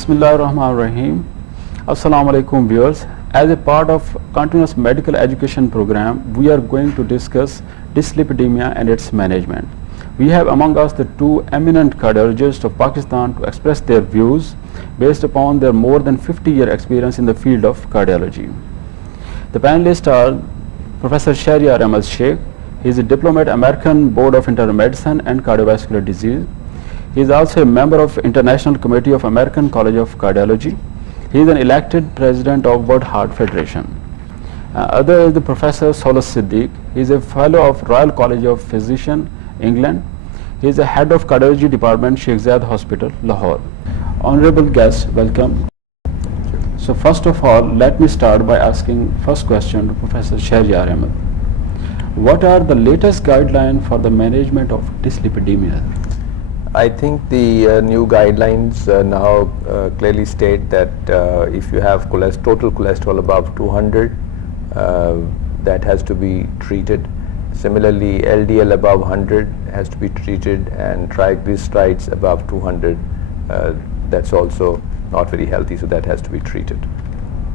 Bismillahirrahmanirrahim. Assalamu alaikum viewers. As a part of continuous medical education program, we are going to discuss dyslipidemia and its management. We have among us the two eminent cardiologists of Pakistan to express their views based upon their more than 50-year experience in the field of cardiology. The panelists are Professor Shahryar Ahmed Sheikh. He is a diplomat American Board of Internal Medicine and Cardiovascular Disease. He is also a member of International Committee of American College of Cardiology. He is an elected president of World Heart Federation. Other is the Professor Solis Siddiq. He is a fellow of Royal College of Physicians, England. He is the head of cardiology department, Sheikh Zayed Hospital, Lahore. Honorable guests, welcome. So first of all, let me start by asking first question to Professor Shahryar Ahmed. What are the latest guidelines for the management of dyslipidemia? I think the new guidelines now clearly state that if you have total cholesterol above 200, that has to be treated. Similarly, LDL above 100 has to be treated, and triglycerides above 200, that's also not very healthy, so that has to be treated.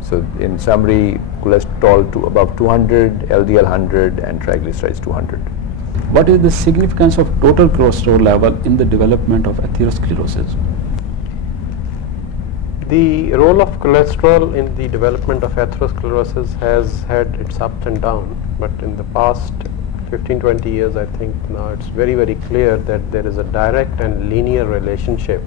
So in summary, cholesterol above 200, LDL 100, and triglycerides 200. What is the significance of total cholesterol level in the development of atherosclerosis? The role of cholesterol in the development of atherosclerosis has had its ups and downs, but in the past 15-20 years, I think now it's very clear that there is a direct and linear relationship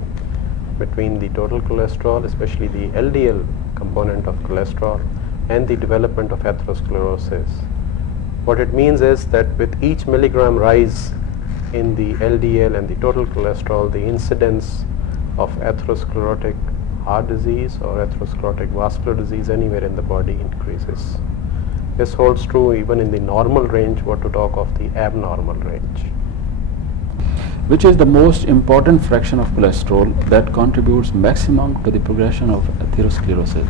between the total cholesterol, especially the LDL component of cholesterol, and the development of atherosclerosis. What it means is that with each milligram rise in the LDL and the total cholesterol, the incidence of atherosclerotic heart disease or atherosclerotic vascular disease anywhere in the body increases. This holds true even in the normal range, what to talk of the abnormal range. Which is the most important fraction of cholesterol that contributes maximum to the progression of atherosclerosis?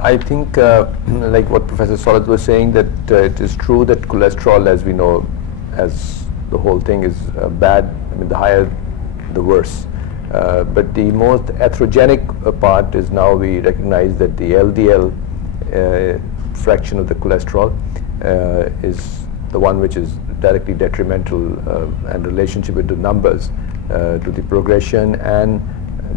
I think like what Professor Solis was saying, that it is true that cholesterol, as we know, as the whole thing is bad. I mean, the higher the worse, but the most atherogenic part is now we recognize that the LDL fraction of the cholesterol is the one which is directly detrimental and relationship with the numbers to the progression and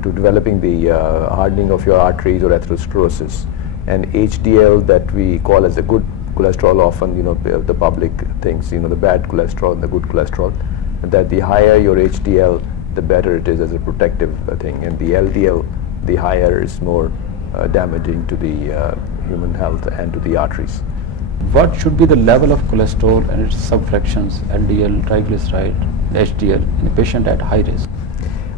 to developing the hardening of your arteries or atherosclerosis. And HDL, that we call as a good cholesterol, often, you know, the public thinks, you know, the bad cholesterol and the good cholesterol, that the higher your HDL, the better it is as a protective thing, and the LDL, the higher is more damaging to the human health and to the arteries. What should be the level of cholesterol and its subfractions, LDL, triglyceride, HDL, in a patient at high risk?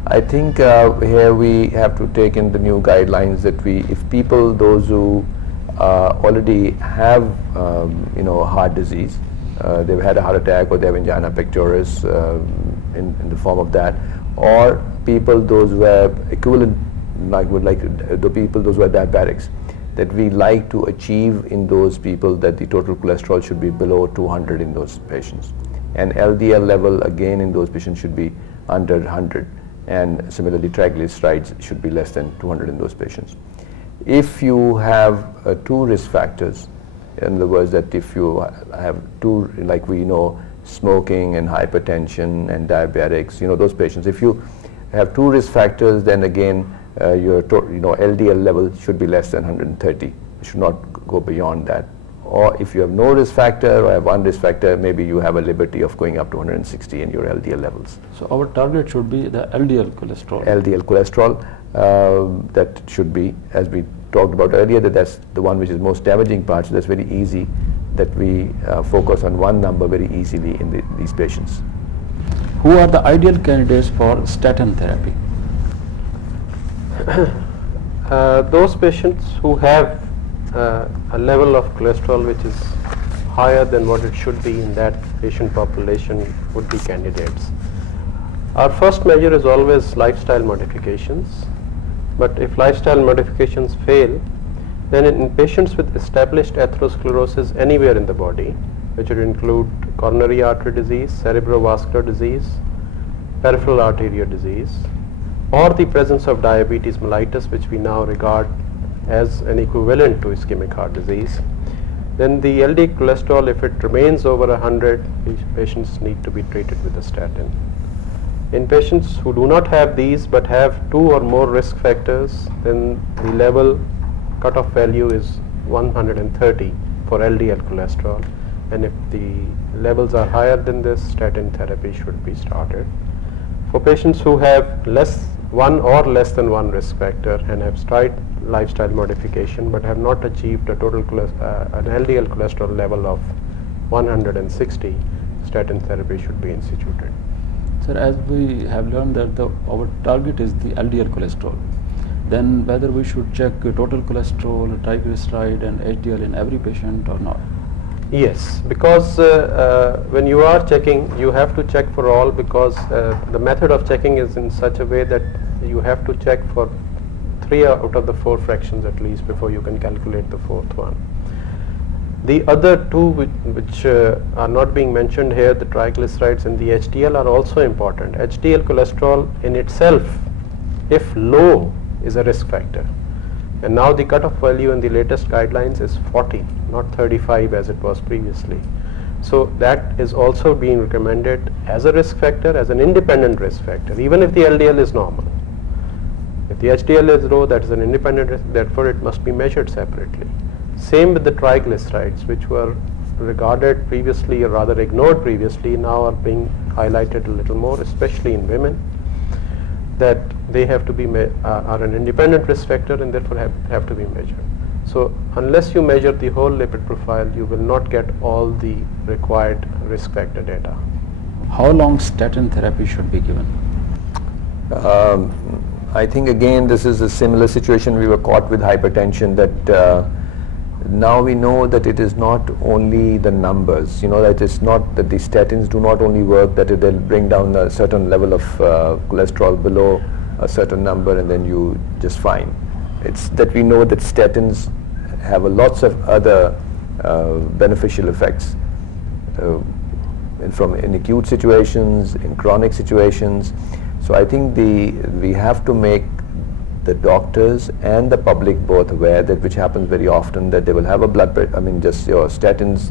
I think here we have to take in the new guidelines that if people, those who already have you know, heart disease, they've had a heart attack or they have angina pectoris in the form of that, or people those who have equivalent, the people those who are diabetics, that we like to achieve in those people that the total cholesterol should be below 200 in those patients, and LDL level again in those patients should be under 100. And similarly, triglycerides should be less than 200 in those patients. If you have two risk factors, in other words, that if you have two, like we know, smoking and hypertension and diabetics, you know, those patients, if you have two risk factors, then again your LDL level should be less than 130. It should not go beyond that. Or if you have no risk factor or have one risk factor, maybe you have a liberty of going up to 160 in your LDL levels. So our target should be the LDL cholesterol. LDL cholesterol, that should be, as we talked about earlier, that's the one which is most damaging part, so that's very easy that we focus on one number very easily in these patients. Who are the ideal candidates for statin therapy? Those patients who have a level of cholesterol which is higher than what it should be in that patient population would be candidates. Our first measure is always lifestyle modifications, but if lifestyle modifications fail, then in patients with established atherosclerosis anywhere in the body, which would include coronary artery disease, cerebrovascular disease, peripheral arterial disease, or the presence of diabetes mellitus, which we now regard as an equivalent to ischemic heart disease, then the LDL cholesterol, if it remains over 100, patients need to be treated with a statin. In patients who do not have these but have 2 or more risk factors, then the level cutoff value is 130 for LDL cholesterol, and if the levels are higher than this, statin therapy should be started. For patients who have one or less than one risk factor and have tried lifestyle modification but have not achieved a total an LDL cholesterol level of 160, statin therapy should be instituted. Sir, as we have learned that our target is the LDL cholesterol, then whether we should check total cholesterol, triglyceride and HDL in every patient or not? Yes, because when you are checking, you have to check for all, because the method of checking is in such a way that you have to check for 3 out of the 4 fractions at least before you can calculate the 4th one. The other 2 which are not being mentioned here, the triglycerides and the HDL, are also important. HDL cholesterol in itself, if low, is a risk factor. And now the cutoff value in the latest guidelines is 40, not 35 as it was previously. So that is also being recommended as a risk factor, as an independent risk factor, even if the LDL is normal. If the HDL is low, that is an independent risk, therefore it must be measured separately. Same with the triglycerides, which were regarded previously, or rather ignored previously, now are being highlighted a little more, especially in women, that they have to be are an independent risk factor and therefore have to be measured. So unless you measure the whole lipid profile, you will not get all the required risk factor data. How long statin therapy should be given? I think again this is a similar situation we were caught with hypertension, that now we know that it is not only the numbers, that it's not that the statins do not only work that they'll bring down a certain level of cholesterol below a certain number and then you just fine. It's that we know that statins have lots of other beneficial effects in acute situations, in chronic situations. So I think we have to make the doctors and the public both aware that, which happens very often, that they will have a blood pressure, just your statins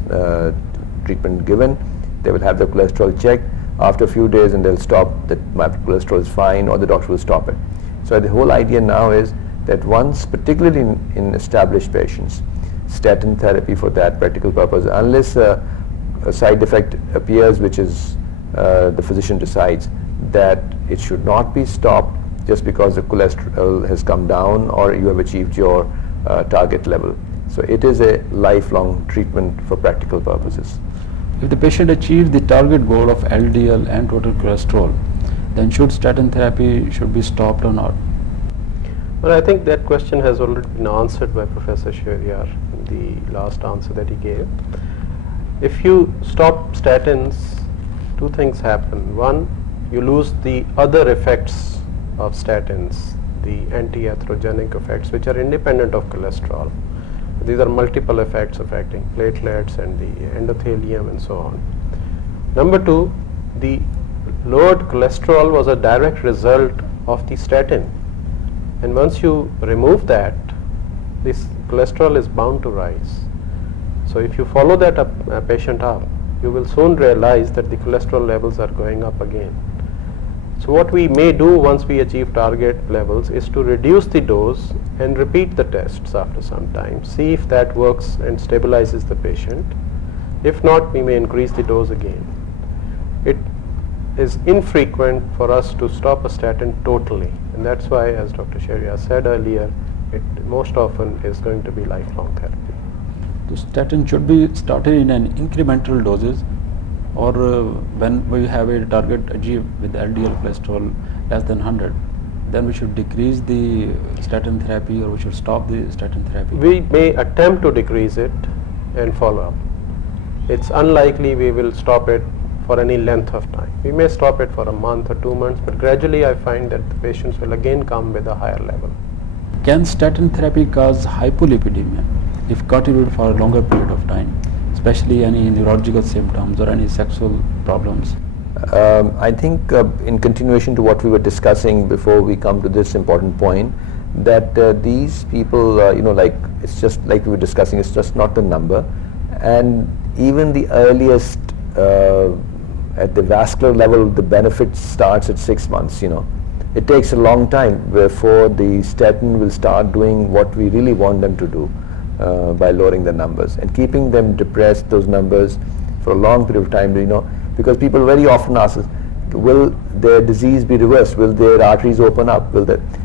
treatment given, they will have the cholesterol checked after a few days and they'll stop, that my cholesterol is fine, or the doctor will stop it. So the whole idea now is that once, particularly in established patients, statin therapy for that practical purpose, unless a side effect appears which is the physician decides, that it should not be stopped just because the cholesterol has come down or you have achieved your target level. So it is a lifelong treatment for practical purposes. If the patient achieves the target goal of LDL and total cholesterol, then should statin therapy should be stopped or not? Well, I think that question has already been answered by Professor Sheriar in the last answer that he gave. If you stop statins, 2 things happen. One, you lose the other effects of statins, the anti-atherogenic effects, which are independent of cholesterol. These are multiple effects affecting platelets and the endothelium and so on. Number 2, the lowered cholesterol was a direct result of the statin, and once you remove that, this cholesterol is bound to rise. So if you follow that patient up, you will soon realize that the cholesterol levels are going up again. So what we may do once we achieve target levels is to reduce the dose and repeat the tests after some time, see if that works and stabilizes the patient. If not, we may increase the dose again. It is infrequent for us to stop a statin totally, and that's why, as Dr. Sheriar said earlier, it most often is going to be lifelong therapy. The statin should be started in an incremental doses, or when we have a target achieved with LDL cholesterol less than 100, then we should decrease the statin therapy, or we should stop the statin therapy? We may attempt to decrease it and follow up. It's unlikely we will stop it for any length of time. We may stop it for a month or 2 months, but gradually I find that the patients will again come with a higher level. Can statin therapy cause hypolipidemia if continued for a longer period of time, especially any neurological symptoms or any sexual problems? I think in continuation to what we were discussing before we come to this important point, that these people, like it's just like we were discussing, it's just not the number, and even the earliest at the vascular level, the benefit starts at 6 months. It takes a long time before the statin will start doing what we really want them to do by lowering the numbers and keeping them depressed, those numbers, for a long period of time. Because people very often ask us, will their disease be reversed? Will their arteries open up?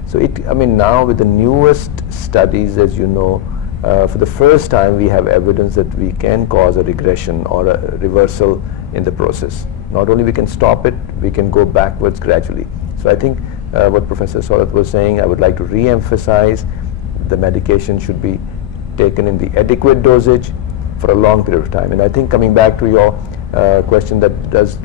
So now with the newest studies, as you know, for the first time we have evidence that we can cause a regression or a reversal in the process. Not only we can stop it, we can go backwards gradually. So I think what Professor Saurath was saying, I would like to re-emphasize, the medication should be taken in the adequate dosage for a long period of time. And I think coming back to your question, that does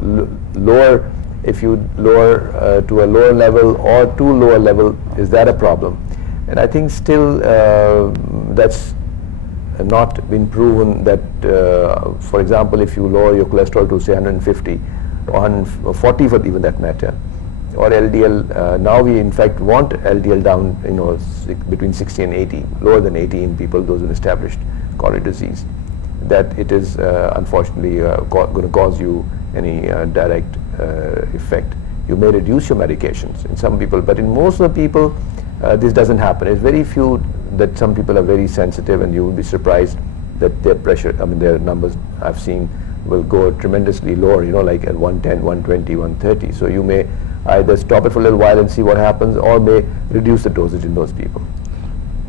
lower, if you lower to a lower level or too lower level, is that a problem? And I think still that's not been proven that, for example, if you lower your cholesterol to say 150 or 140 for even that matter, or LDL, now we in fact want LDL down, between 60 and 80, lower than 80 in people, those with established coronary disease, that it is unfortunately going to cause you any direct effect. You may reduce your medications in some people, but in most of the people this doesn't happen. It's very few that some people are very sensitive, and you will be surprised that their pressure, their numbers I've seen will go tremendously lower, like at 110, 120, 130. So you may either stop it for a little while and see what happens, or may reduce the dosage in those people.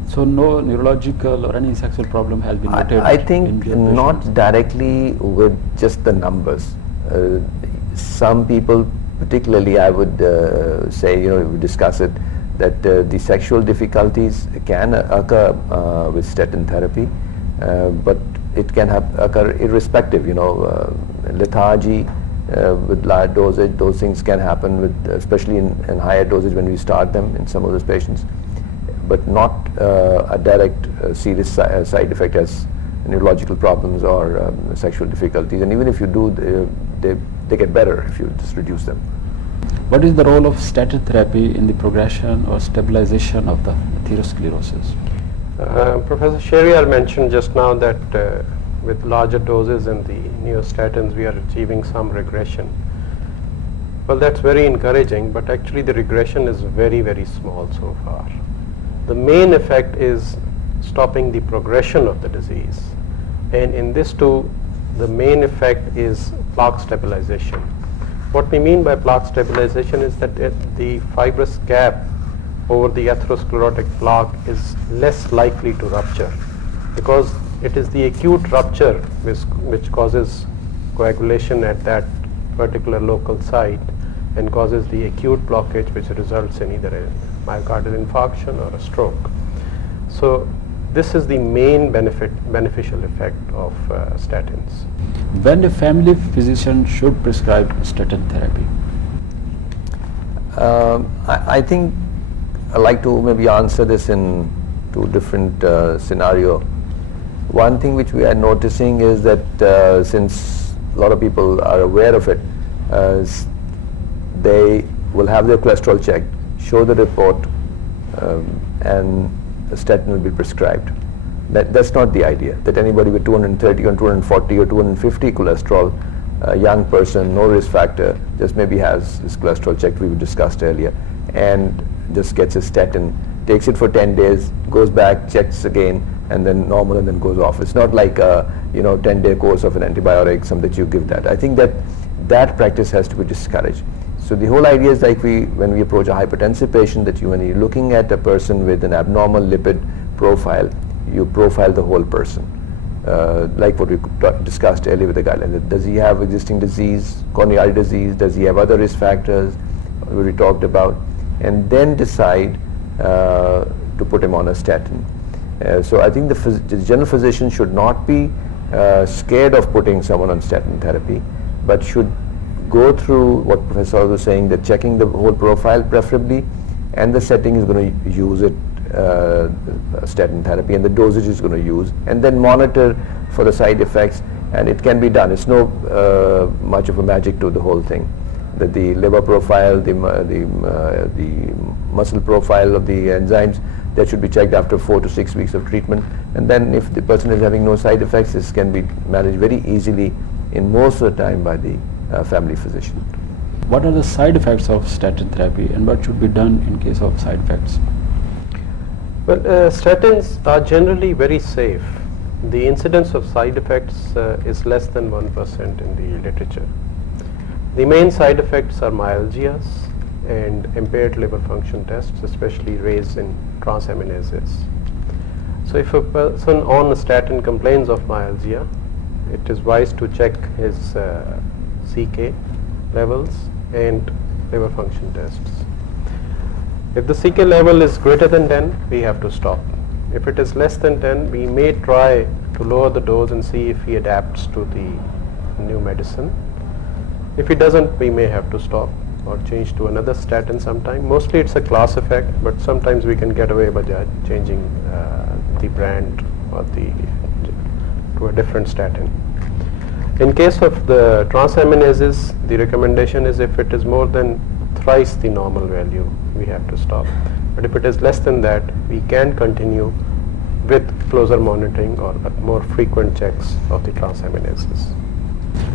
So no neurological or any sexual problem has been noted? I think not directly with just the numbers. Some people, particularly I would say, we discuss it, that the sexual difficulties can occur with statin therapy, but it can occur irrespective, lethargy with large dosage, those things can happen with, especially in higher dosage when we start them in some of those patients, but not a direct serious side effect as neurological problems or sexual difficulties. And even if you do, they get better if you just reduce them. What is the role of statin therapy in the progression or stabilization of the atherosclerosis? Professor Sheriar mentioned just now that with larger doses in the neostatins we are achieving some regression. Well, that's very encouraging, but actually the regression is very, very small so far. The main effect is stopping the progression of the disease, and in this too the main effect is plaque stabilization. What we mean by plaque stabilization is that the fibrous gap over the atherosclerotic plaque is less likely to rupture, because it is the acute rupture which causes coagulation at that particular local site and causes the acute blockage, which results in either a myocardial infarction or a stroke. So this is the main beneficial effect of statins. When a family physician should prescribe statin therapy? I think I'd like to maybe answer this in two different scenarios. One thing which we are noticing is that since a lot of people are aware of it, they will have their cholesterol checked, show the report, and a statin will be prescribed. That's not the idea, that anybody with 230 or 240 or 250 cholesterol, a young person, no risk factor, just maybe has his cholesterol checked, we discussed earlier, and just gets a statin, takes it for 10 days, goes back, checks again, and then normal, and then goes off. It's not like a 10-day course of an antibiotic, something that you give that. I think that practice has to be discouraged. So the whole idea is like when we approach a hypertensive patient, that when you're looking at a person with an abnormal lipid profile, you profile the whole person. Like what we discussed earlier with the guideline. Does he have existing disease, coronary disease? Does he have other risk factors we talked about? And then decide to put him on a statin. So I think the general physician should not be scared of putting someone on statin therapy, but should go through what Professor was saying, that checking the whole profile preferably, and the setting is going to use it, statin therapy, and the dosage is going to use, and then monitor for the side effects, and it can be done. It's no much of a magic to the whole thing. that the liver profile, the muscle profile of the enzymes, that should be checked after 4 to 6 weeks of treatment. And then if the person is having no side effects, this can be managed very easily in most of the time by the family physician. What are the side effects of statin therapy and what should be done in case of side effects? Well, statins are generally very safe. The incidence of side effects is less than 1% in the literature. The main side effects are myalgias and impaired liver function tests, especially raised in transaminases. So if a person on a statin complains of myalgia, it is wise to check his CK levels and liver function tests. If the CK level is greater than 10, we have to stop. If it is less than 10, we may try to lower the dose and see if he adapts to the new medicine. If he doesn't, we may have to stop or change to another statin sometime. Mostly it's a class effect, but sometimes we can get away by changing the brand or to a different statin. In case of the transaminases, the recommendation is if it is more than thrice the normal value, we have to stop. But if it is less than that, we can continue with closer monitoring or more frequent checks of the transaminases.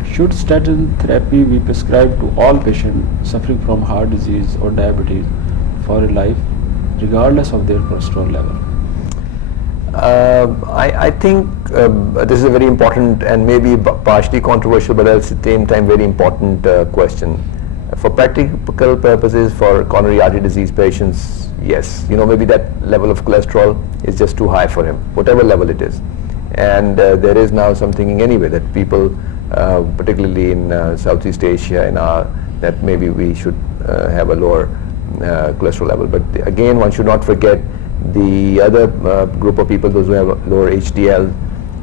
Should statin therapy be prescribed to all patients suffering from heart disease or diabetes for life, regardless of their cholesterol level? I think this is a very important and maybe partially controversial, but at the same time very important question. For practical purposes, for coronary artery disease patients, yes, maybe that level of cholesterol is just too high for him, whatever level it is. And there is now some thinking anyway that people, particularly in Southeast Asia, that maybe we should have a lower cholesterol level. But again, one should not forget the other group of people, those who have lower HDL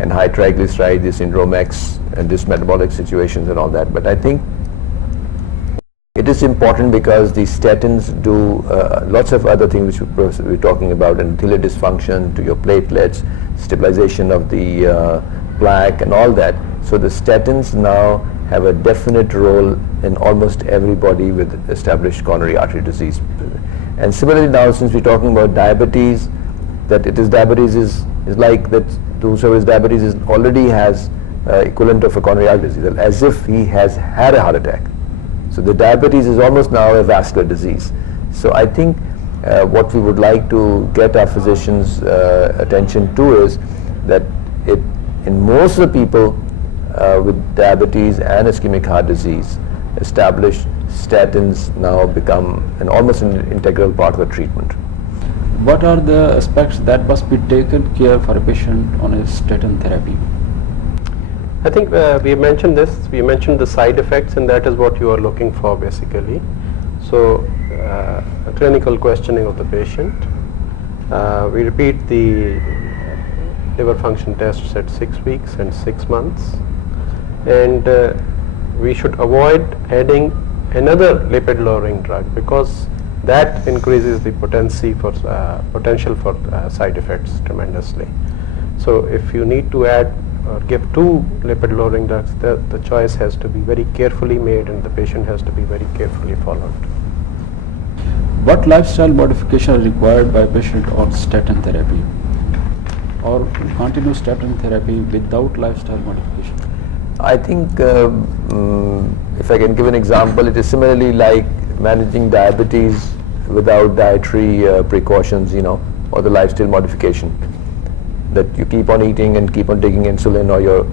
and high triglycerides, the syndrome X and dysmetabolic situations and all that. But I think it is important because the statins do lots of other things which we're talking about, endothelial dysfunction to your platelets, stabilization of the plaque and all that. So the statins now have a definite role in almost everybody with established coronary artery disease. And similarly now, since we're talking about diabetes, that it is diabetes is like that those who have diabetes already has equivalent of a coronary artery disease, as if he has had a heart attack. So the diabetes is almost now a vascular disease. So I think what we would like to get our physicians' attention to is that in most of the people with diabetes and ischemic heart disease, established statins now become almost an integral part of the treatment. What are the aspects that must be taken care for a patient on a statin therapy? I think we mentioned this, we mentioned the side effects, and that is what you are looking for basically. So a clinical questioning of the patient. We repeat the liver function tests at 6 weeks and 6 months, and we should avoid adding another lipid lowering drug because that increases the potential for side effects tremendously. So if you need to add or give 2 lipid lowering drugs, the choice has to be very carefully made and the patient has to be very carefully followed. What lifestyle modification are required by a patient on statin therapy, or continue statin therapy without lifestyle modification? I think if I can give an example, it is similarly like managing diabetes without dietary precautions, or the lifestyle modification, that you keep on eating and keep on taking insulin or your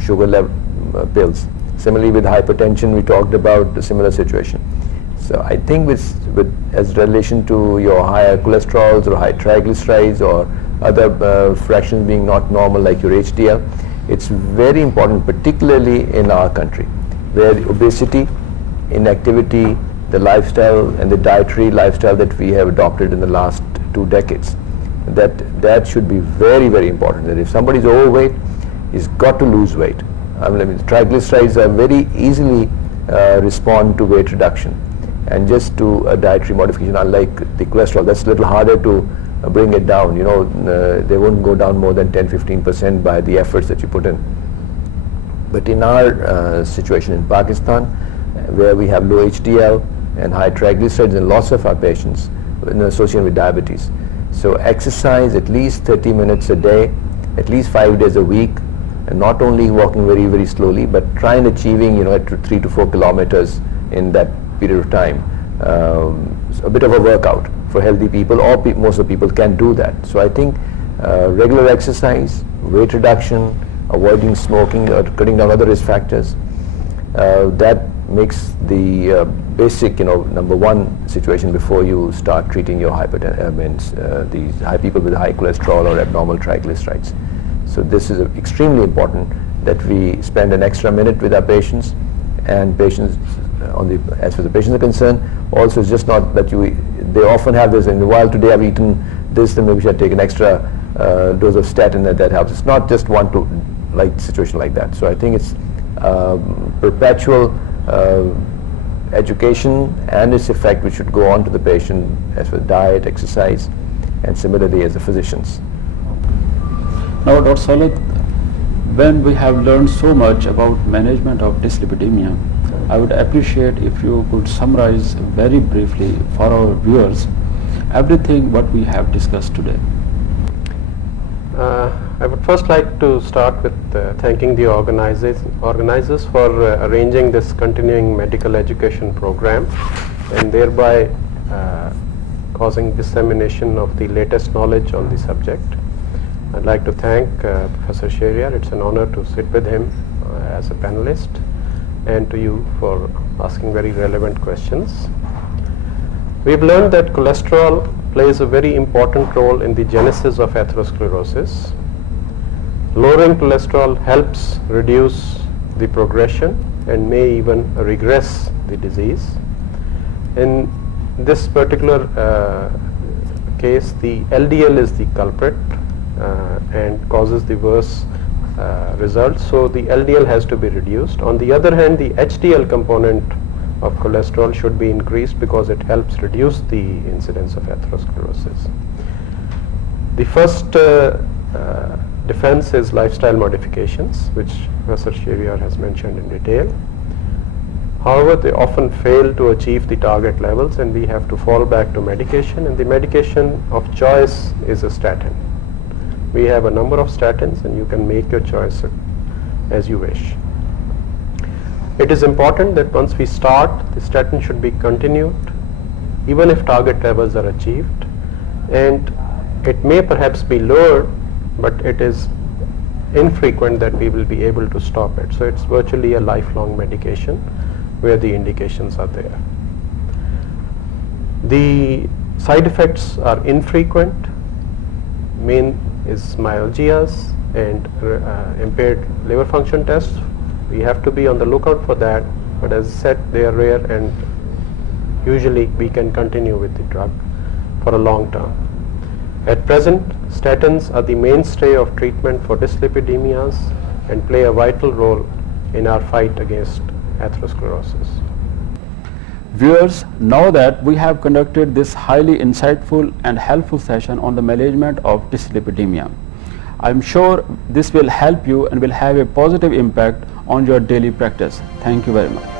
sugar level pills. Similarly with hypertension, we talked about the similar situation. So I think with as relation to your higher cholesterols or high triglycerides or other fractions being not normal like your HDL, it's very important, particularly in our country, where obesity, inactivity, the lifestyle and the dietary lifestyle that we have adopted in the last 2 decades, that should be very, very important. That if somebody is overweight, he's got to lose weight. I mean, triglycerides are very easily respond to weight reduction, and just to a dietary modification, unlike the cholesterol, that's a little harder to bring it down. They won't go down more than 10-15% by the efforts that you put in. But in our situation in Pakistan, where we have low HDL and high triglycerides in lots of our patients associated with diabetes. So exercise at least 30 minutes a day, at least 5 days a week, and not only walking very, very slowly, but try and achieving, you know, 3 to 4 kilometers in that period of time. A bit of a workout for healthy people, or most of the people can do that. So I think regular exercise, weight reduction, avoiding smoking or cutting down other risk factors, that makes the basic, you know, number one situation before you start treating your these high people with high cholesterol or abnormal triglycerides. So this is extremely important that we spend an extra minute with our patients, and patients as far as the patients are concerned, also it's just not that they often have this, in the while today I've eaten this, then maybe we should take an extra dose of statin that helps. It's not just one to like situation like that. So I think it's perpetual education and its effect which should go on to the patient as for diet, exercise, and similarly as the physicians. Now, Dr. Salat, when we have learned so much about management of dyslipidemia, I would appreciate if you could summarize very briefly for our viewers everything what we have discussed today. I would first like to start with thanking the organizers for arranging this continuing medical education program and thereby causing dissemination of the latest knowledge on the subject. I'd like to thank Professor Shehryar. It's an honor to sit with him as a panelist, and to you for asking very relevant questions. We've learned that cholesterol plays a very important role in the genesis of atherosclerosis. Lowering cholesterol helps reduce the progression and may even regress the disease. In this particular case, the LDL is the culprit and causes the worst results, so the LDL has to be reduced. On the other hand, the HDL component of cholesterol should be increased because it helps reduce the incidence of atherosclerosis. The first defense is lifestyle modifications, which Professor Shehryar has mentioned in detail. However, they often fail to achieve the target levels, and we have to fall back to medication, and the medication of choice is a statin. We have a number of statins, and you can make your choice as you wish. It is important that once we start, the statin should be continued even if target levels are achieved, and it may perhaps be lowered, but it is infrequent that we will be able to stop it. So it's virtually a lifelong medication where the indications are there. The side effects are infrequent. Main is myalgias and impaired liver function tests. We have to be on the lookout for that, but as I said, they are rare, and usually we can continue with the drug for a long term. At present, statins are the mainstay of treatment for dyslipidemias and play a vital role in our fight against atherosclerosis. Viewers, now that we have conducted this highly insightful and helpful session on the management of dyslipidemia, I'm sure this will help you and will have a positive impact on your daily practice. Thank you very much.